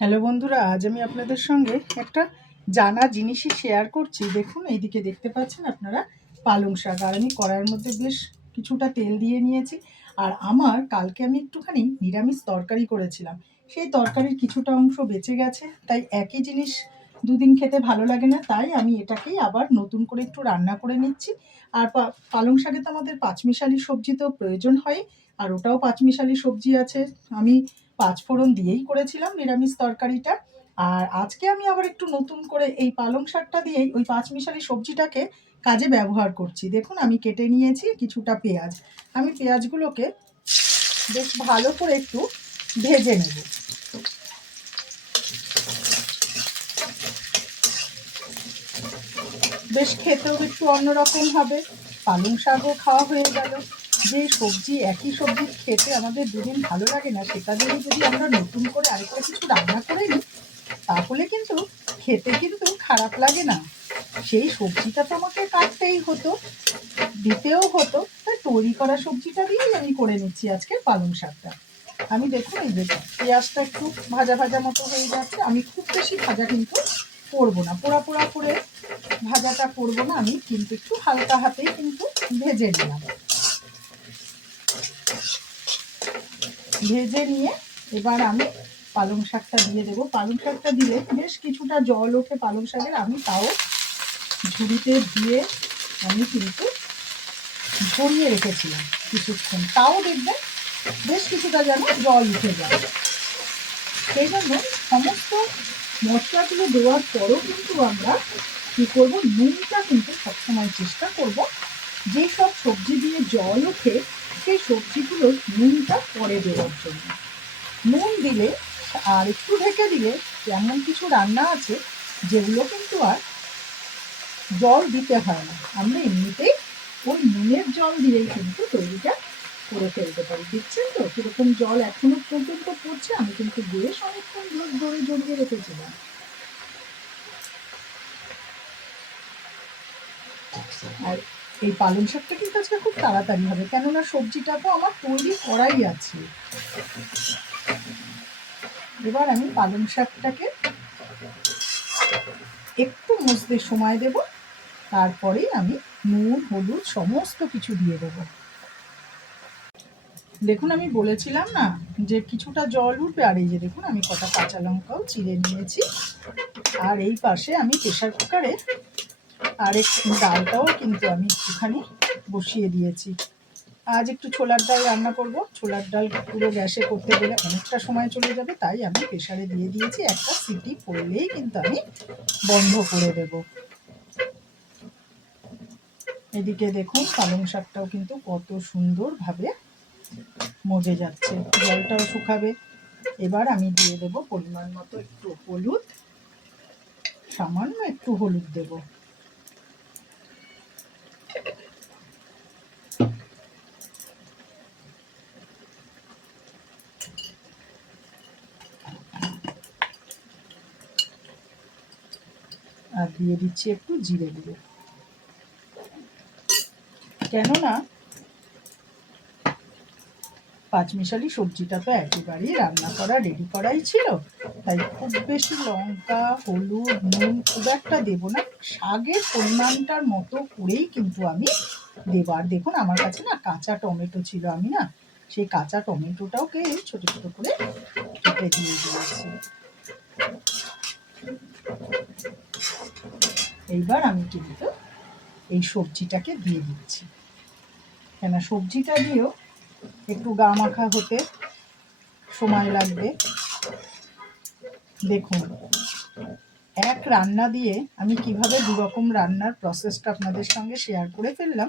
Hello বন্ধুরা, আজ আমি আপনাদের সঙ্গে একটা জানা জিনিসই শেয়ার করছি। দেখুন, এইদিকে দেখতে পাচ্ছেন আপনারা পালং শাক। আর আমি কড়াইয়ের মধ্যে বেশ কিছুটা তেল দিয়ে নিয়েছি। আর আমার কালকে আমি একটুখানি নিরামিষ তরকারি করেছিলাম, সেই তরকারির কিছুটা অংশ বেঁচে গেছে। তাই একই জিনিস দুদিন খেতে ভালো লাগে না, তাই আমি এটাকেই আবার নতুন করে একটু রান্না করে নিচ্ছি। আর পালং শাকে তো আমাদের পাঁচমিশালি সবজি তো প্রয়োজন হয়, আর ওটাও পাঁচমিশালি সবজি আছে। আমি পাঁচফোড়ন দিয়েই করেছিলাম নিরামিষ তরকারিটা। আর আজকে আমি আবার একটু নতুন করে এই পালং শাকটা দিয়েই ওই পাঁচমিশালি সবজিটাকে কাজে ব্যবহার করছি। দেখুন, আমি কেটে নিয়েছি কিছুটা পেঁয়াজ। আমি পেঁয়াজগুলোকে বেশ ভালো করে একটু ভেজে নেব। বেশ খেতেও একটু অন্যরকম হবে, পালং শাকও খাওয়া হয়ে গেল। যে সবজি, একই সবজি খেতে আমাদের দুদিন ভালো লাগে না, সেটা দিয়ে যদি আমরা নতুন করে আরেকটা কিছু রান্না করে নিই, তাহলে কিন্তু খেতে কিন্তু খারাপ লাগে না। সেই সবজিটা তো আমাকে কাটতেই হতো, দিতেও হতো, তাই তৈরি করা সবজিটা দিয়েই আমি করে নিচ্ছি আজকে পালং শাকটা। আমি দেখুন, এই যে পেঁয়াজটা একটু ভাজা ভাজা মতো হয়ে যাচ্ছে। আমি খুব বেশি ভাজা কিন্তু করবো না, পোড়া পোড়া করে ভাজাটা করবো না, আমি কিন্তু একটু হালকা হাতেই কিন্তু ভেজে নিলাম। ভেজে নিয়ে এবার আমি পালং শাকটা দিয়ে দেবো। পালং শাকটা দিলে বেশ কিছুটা জল ওঠে পালং শাকের। আমি তাও ঝুড়িতে দিয়ে আমি কিন্তু ঝরিয়ে রেখেছিলাম কিছুক্ষণ, তাও দেখবেন বেশ কিছুটা যেন জল উঠে যায়। সেই জন্য সমস্ত মশলাগুলো দেওয়ার পরও কিন্তু আমরা কী করবো, নুনটা কিন্তু সবসময় চেষ্টা করব যেই সব সবজি দিয়ে জল ওঠে সেই সবজিগুলোর নুনটা পরে দেওয়ার জন্য। নুন দিলে আর একটু ঢেকে দিলে এমন কিছু রান্না আছে যেগুলো কিন্তু আর জল দিতে হয় না, আমরা এমনিতেই ওই নুনের জল দিয়েই কিন্তু তৈরিটা করে ফেলতে পারি। দেখছেন তো কীরকম জল এখনো পর্যন্ত পড়ছে, আমি কিন্তু বেশ অনেকক্ষণ ধরে জড়িয়ে রেখেছিলাম। আর এই পালং শাকটা কিন্তু আজকে খুব তাড়াতাড়ি হবে, কেননা সবজিটা তো আমার তৈরি করাই আছে। এবার আমি পালং শাকটাকে একটু মজতে সময় দেব, তারপরেই আমি নুন হলুদ সমস্ত কিছু দিয়ে দেবো। দেখুন, আমি বলেছিলাম না যে কিছুটা জল উঠবে। আর এই যে দেখুন, আমি কটা কাঁচা লঙ্কাও চিড়ে নিয়েছি। আর এই পাশে আমি প্রেশার কুকারে আর একটু ডালটাও কিন্তু আমি একটুখানি বসিয়ে দিয়েছি। আজ একটু ছোলার ডাল রান্না করব। ছোলার ডাল পুরো গ্যাসে করতে গেলে অনেকটা সময় চলে যাবে, তাই আমি প্রেশারে দিয়ে দিয়েছি। একটা সিটি পড়লেই কিন্তু আমি বন্ধ করে দেব। এদিকে দেখুন, পালং শাকটাও কিন্তু কত সুন্দরভাবে মজে যাচ্ছে, জলটাও শুকাবে। এবার আমি দিয়ে দেব পরিমাণ মতো একটু হলুদ, সামান্য একটু হলুদ দেব। আর দিয়ে দিচ্ছি একটু জিরে গুঁড়ো, কেননা পাঁচমিশালি সবজিটা তো একেবারেই রান্না করা রেডি করাই ছিল, তাই খুব বেশি লঙ্কা হলুদ নুন খুব একটা দেবো না। শাকের পরিমাণটার মতো করেই কিন্তু আমি দেবো। আর দেখুন, আমার কাছে না কাঁচা টমেটো ছিল, আমি না সেই কাঁচা টমেটোটাকে ছোট ছোট করে কেটে দিয়ে দিয়েছি। এইবার আমি কিন্তু এই সবজিটাকে দিয়ে দিচ্ছি, কেন সবজিটা দিয়েও একটু গা মাখা হতে সময় লাগবে। দেখুন, এক রান্না দিয়ে আমি কিভাবে দুরকম রান্নার প্রসেসটা আপনাদের সঙ্গে শেয়ার করে ফেললাম,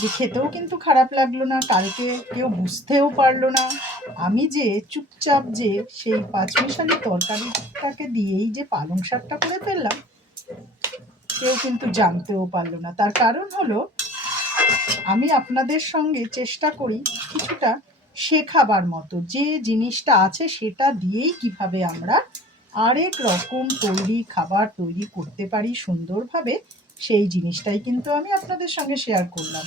যে খেতেও কিন্তু খারাপ লাগলো না, কালকে কেউ বুঝতেও পারলো না আমি যে চুপচাপ যে সেই পাঁচমিশালি তরকারিটাকে দিয়েই যে পালং শাকটা করে ফেললাম, কেউ কিন্তু জানতেও পারলো না। তার কারণ হলো, আমি আপনাদের সঙ্গে চেষ্টা করি কিছুটা শেখাবার মতো, যে জিনিসটা আছে সেটা দিয়েই কিভাবে আমরা আরেক রকম খাবার তৈরি করতে পারি সুন্দরভাবে, সেই জিনিসটাই কিন্তু আমি আপনাদের সঙ্গে শেয়ার করলাম।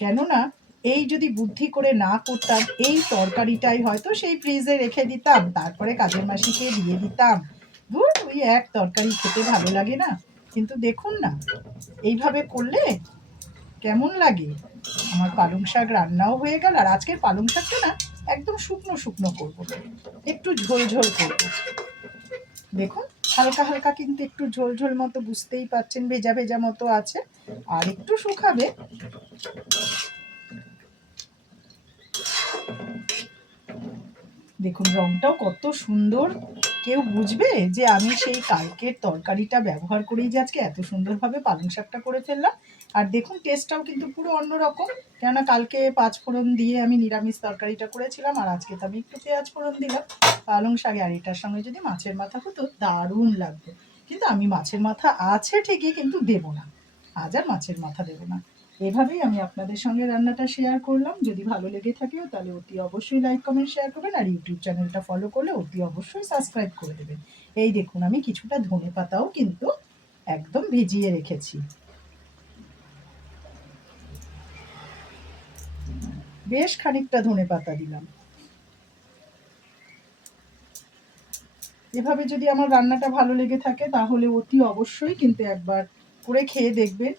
কেননা এই যদি বুদ্ধি করে না করতাম, এই তরকারিটাই হয়তো সেই ফ্রিজে রেখে দিতাম, তারপরে কাজের মাসিকে দিয়ে দিতাম। ধুর, ওই এক তরকারি খেতে ভালো লাগে না। কিন্তু দেখুন না, এইভাবে করলে কেমন লাগে। আমার পালং শাক রান্নাও হয়ে গেল। আর আজকের পালং শাকটা না একদম শুকনো শুকনো করব, একটু ঝোল ঝোল করব। দেখুন, হালকা হালকা কিন্তু একটু ঝোল ঝোল মতো, বুঝতেই পাচ্ছেন ভেজা ভেজা মতো আছে। আর একটু শুকাবে। দেখুন রংটাও কত সুন্দর। কেউ বুঝবে যে আমি সেই কালকের তরকারিটা ব্যবহার করেই যে আজকে এত সুন্দরভাবে পালং শাকটা করে ফেললাম। আর দেখুন টেস্টটাও কিন্তু পুরো অন্যরকম, কেননা কালকে পাঁচফোড়ন দিয়ে আমি নিরামিষ তরকারিটা করেছিলাম, আর আজকে তো আমি একটু পেঁয়াজ ফোড়ন দিলাম পালং শাকে। আর এটার সঙ্গে যদি মাছের মাথা হতো দারুণ লাগতো, কিন্তু আমি মাছের মাথা আছে ঠিকই, কিন্তু দেবো না, আজ আর মাছের মাথা দেবো না। এভাবেই আমি আপনাদের সঙ্গে রান্নাটা শেয়ার করলাম। যদি ভালো লেগে থাকে তাহলে অতি অবশ্যই লাইক কমেন্ট শেয়ার করবেন, আর ইউটিউব চ্যানেলটা ফলো করলে অতি অবশ্যই সাবস্ক্রাইব করে দেবেন। এই দেখুন, আমি কিছুটা ধনেপাতাও কিন্তু একদম ভিজিয়ে রেখেছি, বেশ খানিকটা ধনেপাতা দিলাম। এভাবে যদি আমার রান্নাটা ভালো লেগে থাকে তাহলে অতি অবশ্যই কিন্তু একবার করে খেয়ে দেখবেন।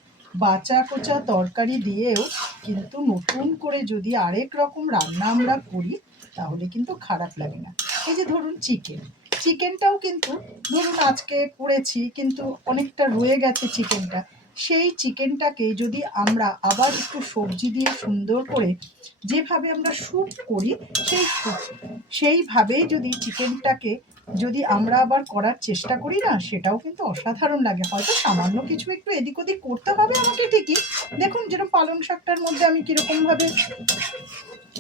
বাঁচা কোচা তরকারি দিয়েও কিন্তু নতুন করে যদি আরেক রকম রান্না আমরা করি তাহলে কিন্তু খারাপ লাগে না। এই যে ধরুন চিকেনটাও কিন্তু ধরুন আজকে করেছি, কিন্তু অনেকটা রয়ে গেছে চিকেনটা। সেই চিকেনটাকে যদি আমরা আবার একটু সবজি দিয়ে সুন্দর করে যেভাবে আমরা স্যুপ করি, সেইভাবেই যদি চিকেনটাকে যদি আমরা আবার করার চেষ্টা করি না, সেটাও কিন্তু অসাধারণ লাগে। হয়তো সামান্য কিছু একটু এদিক ওদিক করতে হবে আমাকে ঠিকই। দেখুন যেরকম পালং শাকটার মধ্যে আমি কীরকমভাবে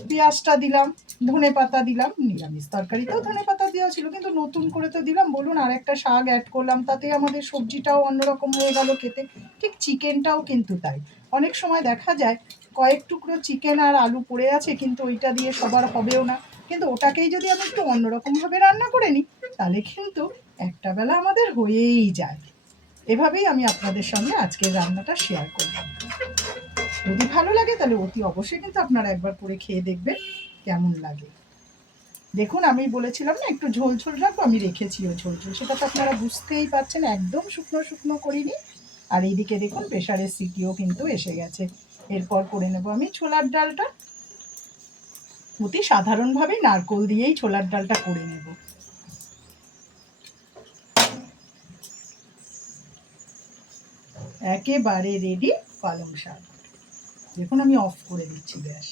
পেঁয়াজটা দিলাম, ধনে পাতা দিলাম, নিরামিষ তরকারিতেও ধনে পাতা দেওয়া ছিল, কিন্তু নতুন করে তো দিলাম বলুন, আর একটা শাক অ্যাড করলাম, তাতে আমাদের সবজিটাও অন্যরকম হয়ে গেল খেতে। ঠিক চিকেনটাও কিন্তু তাই। অনেক সময় দেখা যায় কয়েক টুকরো চিকেন আর আলু পড়ে আছে, কিন্তু ওইটা দিয়ে সবার হবেও না, কিন্তু ওটাকেই যদি আমি একটু অন্যরকমভাবে রান্না করে নিই তাহলে কিন্তু একটা বেলা আমাদের হয়েই যায়। এভাবেই আমি আপনাদের সঙ্গে আজকের রান্নাটা শেয়ার করলাম। যদি ভালো লাগে তাহলে অতি অবশ্যই কিন্তু আপনারা একবার করে খেয়ে দেখবেন কেমন লাগে। দেখুন আমি বলেছিলাম না একটু ঝোল ঝোল রাখবো, আমি রেখেছিও ঝোল ঝোল, সেটা তো আপনারা বুঝতেই পারছেন, একদম শুকনো শুকনো করিনি। আর এইদিকে দেখুন প্রেশারের সিটিও কিন্তু এসে গেছে। এরপর করে নেব আমি ছোলার ডালটা। অতি সাধারণভাবেই নারকোল দিয়েই ছোলার ডালটা করে নেব। একেবারে রেডি পালং শাক। দেখুন আমি অফ করে দিচ্ছি গ্যাস।